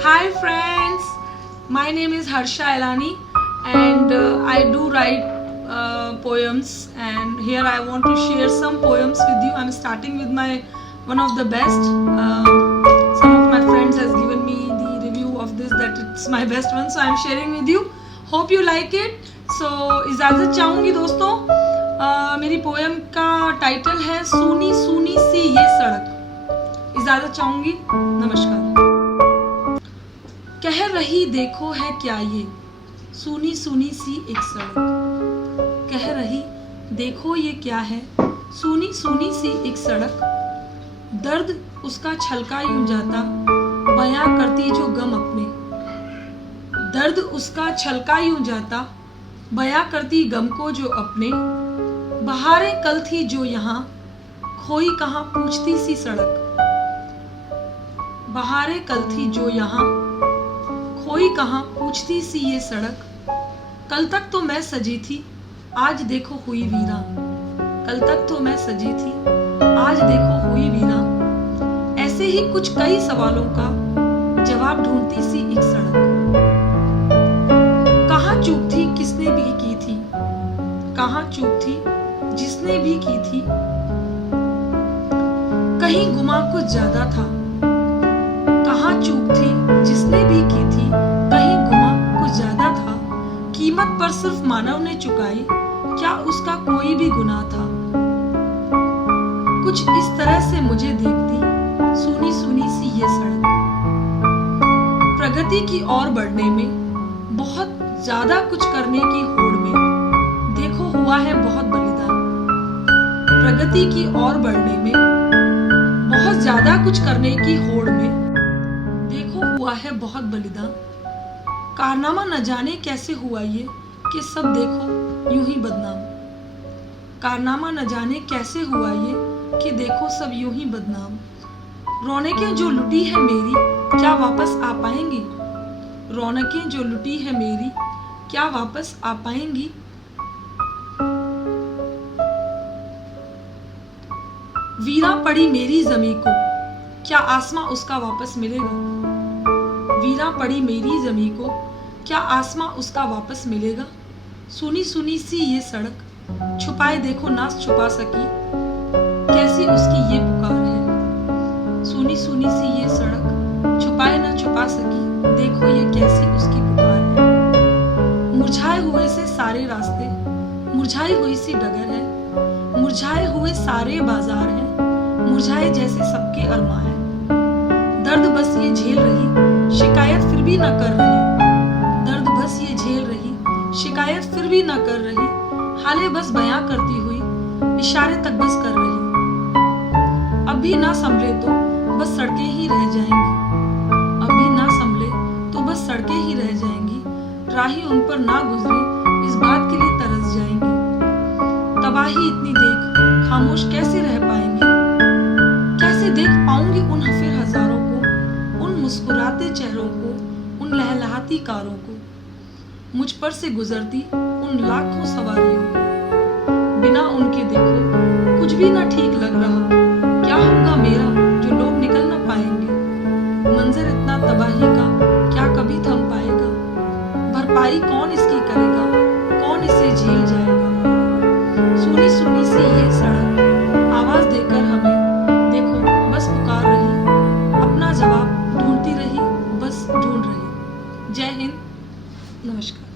Hi friends, my name is Harsha Elani and I do write poems, and here I want to share some poems with you. I'm starting with my one of the best. Some of my friends has given me the review of this that it's my best one, so I'm sharing with you. Hope you like it. So इजाज़त चाहूँगी दोस्तों. मेरी poem का title है सूनी सूनी सी ये सड़क. इजाज़त चाहूँगी. नमस्कार. कह रही देखो है क्या ये सूनी सूनी सी एक सड़क. कह रही देखो ये क्या है सूनी सूनी सी एक सड़क. दर्द उसका छलका यूं जाता बयां करती जो गम अपने. दर्द उसका छलका यूं जाता बयां करती गम को जो अपने. बहारें कल थी जो यहाँ खोई कहाँ पूछती सी सड़क. बहारें कल थी जो यहाँ खोई कहाँ पूछती सी ये सड़क. कल तक तो मैं सजी थी आज देखो हुई वीरा. कल तक तो मैं सजी थी आज देखो हुई वीरा. ऐसे ही कुछ कई सवालों का जवाब ढूंढती सी एक सड़क. कहाँ चूक थी किसने भी की थी. कहाँ चूक थी जिसने भी की थी. कहीं गुमा कुछ ज्यादा था. कहाँ चूक थी जिसने भी की थी. कहीं गुमा कुछ ज्यादा था. कीमत पर सिर्फ मानव ने चुकाई क्या उसका कोई भी गुनाह था. कुछ इस तरह से मुझे देखती सूनी सूनी सी ये सड़क. प्रगति की ओर बढ़ने में बहुत ज्यादा कुछ करने की होड़ में देखो हुआ है बहुत बलिदान. प्रगति की ओर बढ़ने में बहुत ज्यादा कुछ करने की होड़ में देखो हुआ है बहुत बलिदान. कारनामा न जाने कैसे हुआ ये कि सब देखो यूं ही बदनाम. कारनामा न जाने कैसे हुआ ये कि देखो सब यूं ही बदनाम. रौनकें जो लुटी है मेरी क्या वापस आ पाएंगी. रौनकें जो लुटी है मेरी क्या वापस आ पाएंगी. वीरा पड़ी मेरी जमी को क्या आसमां उसका वापस मिलेगा. वीरा पड़ी मेरी जमी को क्या आसमां उसका वापस मिलेगा. सुनी सुनी सी ये सड़क छुपाए देखो ना छुपा सकी कैसी उसकी ये पुकार है. सुनी सुनी सी ये सड़क छुपाए ना छुपा सकी देखो ये कैसी उसकी पुकार है. मुरझाए हुए से सारे रास्ते मुरझाई हुई सी डगर है. मुरझाए हुए सारे बाजार हैं मुरझाए जैसे सबके अरमा है. दर्द बस ये झेल रही शिकायत फिर भी ना कर रही. दर्द बस ये झेल रही शिकायत फिर भी ना कर रही. हाले बस बयां करती हुई इशारे तक बस कर रही. अब भी ना संभले तो बस सड़कें ही रह जाएंगी. अब भी ना संभले तो बस सड़कें ही रह जाएंगी. राही उन पर ना गुजरे इस बात के लिए तरस जाएंगी. तबाही इतनी देख खामोश कैसे रह पाएंगी. कैसे देख पाऊंगी उन फिर हजारों को उन मुस्कुराते चेहरों को उन लहलहाती कारों को. मुझ पर से गुजरती उन लाखों सवारियों को. बिना उनके देखो कुछ भी ना ठीक लग रहा. क्या होगा मेरा जो लोग निकल ना पाएंगे. मंजर इतना तबाही का क्या कभी थम पाएगा. भरपाई कौन इसकी करेगा कौन इसे झेल जाएगा. सुनी सुनी सी ये सड़क आवाज देकर हमें देखो बस पुकार रही. अपना जवाब ढूंढती रही बस ढूंढ रही. जय हिंद. नमस्कार.